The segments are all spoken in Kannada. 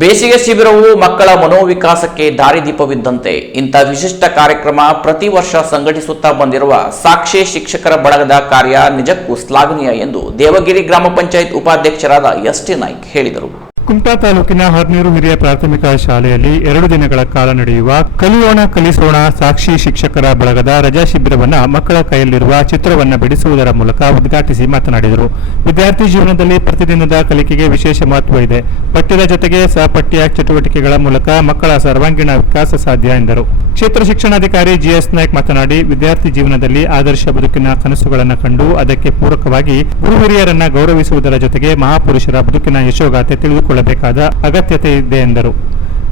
ಬೇಸಿಗೆ ಶಿಬಿರವು ಮಕ್ಕಳ ಮನೋವಿಕಾಸಕ್ಕೆ ದಾರಿದೀಪವಿದ್ದಂತೆ ಇಂಥ ವಿಶಿಷ್ಟ ಕಾರ್ಯಕ್ರಮ ಪ್ರತಿ ವರ್ಷ ಸಂಘಟಿಸುತ್ತಾ ಬಂದಿರುವ ಸಾಕ್ಷಿ ಶಿಕ್ಷಕರ ಬಳಗದ ಕಾರ್ಯ ನಿಜಕ್ಕೂ ಶ್ಲಾಘನೀಯ ಎಂದು ದೇವಗಿರಿ ಗ್ರಾಮ ಪಂಚಾಯತ್ ಉಪಾಧ್ಯಕ್ಷರಾದ ಎಸ್.ಟಿ. ನಾಯ್ಕ್ ಹೇಳಿದರು. ಕುಮಟಾ ತಾಲೂಕಿನ ಹರ್ನೂರು ಹಿರಿಯ ಪ್ರಾಥಮಿಕ ಶಾಲೆಯಲ್ಲಿ 2 ದಿನಗಳ ಕಾಲ ನಡೆಯುವ ಕಲಿಯೋಣ ಕಲಿಸೋಣ ಸಾಕ್ಷಿ ಶಿಕ್ಷಕರ ಬಳಗದ ರಜಾ ಶಿಬಿರವನ್ನು ಮಕ್ಕಳ ಕೈಯಲ್ಲಿರುವ ಚಿತ್ರವನ್ನು ಬಿಡಿಸುವುದರ ಮೂಲಕ ಉದ್ಘಾಟಿಸಿ ಮಾತನಾಡಿದರು. ವಿದ್ಯಾರ್ಥಿ ಜೀವನದಲ್ಲಿ ಪ್ರತಿದಿನದ ಕಲಿಕೆಗೆ ವಿಶೇಷ ಮಹತ್ವ ಇದೆ. ಪಠ್ಯದ ಜೊತೆಗೆ ಸಹಪಠ್ಯ ಚಟುವಟಿಕೆಗಳ ಮೂಲಕ ಮಕ್ಕಳ ಸರ್ವಾಂಗೀಣ ವಿಕಾಸ ಸಾಧ್ಯ ಎಂದರು. ಕ್ಷೇತ್ರ ಶಿಕ್ಷಣಾಧಿಕಾರಿ ಜಿ.ಎಸ್. ನಾಯ್ಕ್ ಮಾತನಾಡಿ, ವಿದ್ಯಾರ್ಥಿ ಜೀವನದಲ್ಲಿ ಆದರ್ಶ ಬದುಕಿನ ಕನಸುಗಳನ್ನು ಕಂಡು ಅದಕ್ಕೆ ಪೂರಕವಾಗಿ ಗುರು ಹಿರಿಯರನ್ನ ಗೌರವಿಸುವುದರ ಜೊತೆಗೆ ಮಹಾಪುರುಷರ ಬದುಕಿನ ಯಶೋಗಾಥೆ ತಿಳಿದುಕೊಳ್ಳಬೇಕಾದ ಅಗತ್ಯತೆ ಇದೆ ಎಂದರು.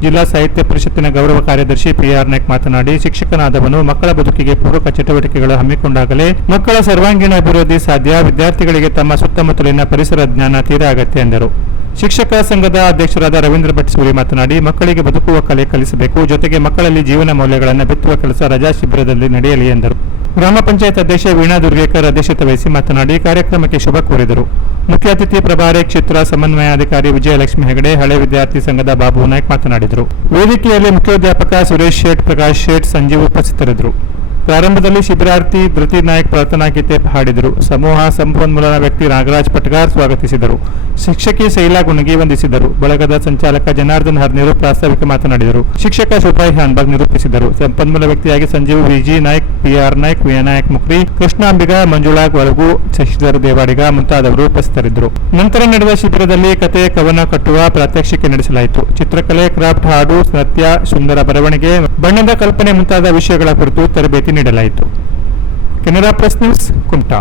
ಜಿಲ್ಲಾ ಸಾಹಿತ್ಯ ಪರಿಷತ್ತಿನ ಗೌರವ ಕಾರ್ಯದರ್ಶಿ ಪಿ.ಆರ್. ನಾಯ್ಕ್ ಮಾತನಾಡಿ, ಶಿಕ್ಷಕನಾದವನು ಮಕ್ಕಳ ಬದುಕಿಗೆ ಪೂರಕ ಚಟುವಟಿಕೆಗಳು ಹಮ್ಮಿಕೊಂಡಾಗಲೇ ಮಕ್ಕಳ ಸರ್ವಾಂಗೀಣ ಅಭಿವೃದ್ಧಿ ಸಾಧ್ಯ. ವಿದ್ಯಾರ್ಥಿಗಳಿಗೆ ತಮ್ಮ ಸುತ್ತಮುತ್ತಲಿನ ಪರಿಸರ ಜ್ಞಾನ ತೀರಾ ಅಗತ್ಯ ಎಂದರು. ಶಿಕ್ಷಕ ಸಂಘದ ಅಧ್ಯಕ್ಷರಾದ ರವೀಂದ್ರ ಭಟ್ ಸೂರಿ ಮಾತನಾಡಿ, ಮಕ್ಕಳಿಗೆ ಬದುಕುವ ಕಲೆ ಕಲಿಸಬೇಕು, ಜೊತೆಗೆ ಮಕ್ಕಳಲ್ಲಿ ಜೀವನ ಮೌಲ್ಯಗಳನ್ನು ಬಿತ್ತುವ ಕೆಲಸ ರಜಾ ಶಿಬಿರದಲ್ಲಿ ನಡೆಯಲಿ ಎಂದರು. ಗ್ರಾಮ ಪಂಚಾಯತ್ ಅಧ್ಯಕ್ಷೆ ವೀಣಾ ದುರ್ಗೇಕರ್ ಅಧ್ಯಕ್ಷತೆ ವಹಿಸಿ ಮಾತನಾಡಿ, ಕಾರ್ಯಕ್ರಮಕ್ಕೆ ಶುಭ ಕೋರಿದರು. ಮುಖ್ಯ ಅತಿಥಿ ಪ್ರಭಾರಿ ಕ್ಷೇತ್ರ ಸಮನ್ವಯಾಧಿಕಾರಿ ವಿಜಯಲಕ್ಷ್ಮಿ ಹೆಗಡೆ, ಹಳೆ ವಿದ್ಯಾರ್ಥಿ ಸಂಘದ ಬಾಬು ನಾಯ್ಕ್ ಮಾತನಾಡಿದರು. ವೇದಿಕೆಯಲ್ಲಿ ಮುಖ್ಯೋಧ್ಯಾಪಕ ಸುರೇಶ್ ಶೇಟ್, ಪ್ರಕಾಶ್ ಶೇಟ್, ಸಂಜೀವ್ ಉಪಸ್ಥಿತರಿದ್ದರು. ಪ್ರಾರಂಭದಲ್ಲಿ ಶಿಬಿರಾರ್ಥಿ ಧೃತಿ ನಾಯ್ಕ್ ಪ್ರಾರ್ಥನಾ ಗೀತೆ ಹಾಡಿದರು. ಸಮೂಹ ಸಂಪನ್ಮೂಲ ವ್ಯಕ್ತಿ ನಾಗರಾಜ್ ಪಟ್ಗಾರ್ ಸ್ವಾಗತಿಸಿದರು. ಶಿಕ್ಷಕಿ ಶೈಲಾ ಗುಣಗಿ ವಂದಿಸಿದರು. ಬಳಗದ ಸಂಚಾಲಕ ಜನಾರ್ದನ್ ಹರ್ನೂರು ಪ್ರಾಸ್ತಾವಿಕ ಮಾತನಾಡಿದರು. ಶಿಕ್ಷಕ ಶೋಭಾಯ್ ಹಾನ್ಬಾಗ್ ನಿರೂಪಿಸಿದರು. ಸಂಪನ್ಮೂಲ ವ್ಯಕ್ತಿಯಾಗಿ ಸಂಜೀವ್ ವಿಜಿ ನಾಯ್ಕ್, ಪಿ.ಆರ್. ನಾಯ್ಕ್, ವಿನಾಯಕ್ ಮುಕ್ರಿ, ಕೃಷ್ಣಾಂಬಿಗ, ಮಂಜುಳಾ ಒಳಗು, ಶಶಿಧರ್ ದೇವಾಡಿಗ ಮುಂತಾದವರು ಉಪಸ್ಥಿತರಿದ್ದರು. ನಂತರ ನಡೆದ ಶಿಬಿರದಲ್ಲಿ ಕತೆ ಕವನ ಕಟ್ಟುವ ಪ್ರಾತ್ಯಕ್ಷಿಕೆ ನಡೆಸಲಾಯಿತು. ಚಿತ್ರಕಲೆ, ಕ್ರಾಫ್ಟ್, ಹಾಡು, ನೃತ್ಯ, ಸುಂದರ ಬರವಣಿಗೆ, ಬಣ್ಣದ ಕಲ್ಪನೆ ಮುಂತಾದ ವಿಷಯಗಳ ಕುರಿತು ತರಬೇತಿ ನೀಡಲಾಯಿತು. Canara press news, Kumta.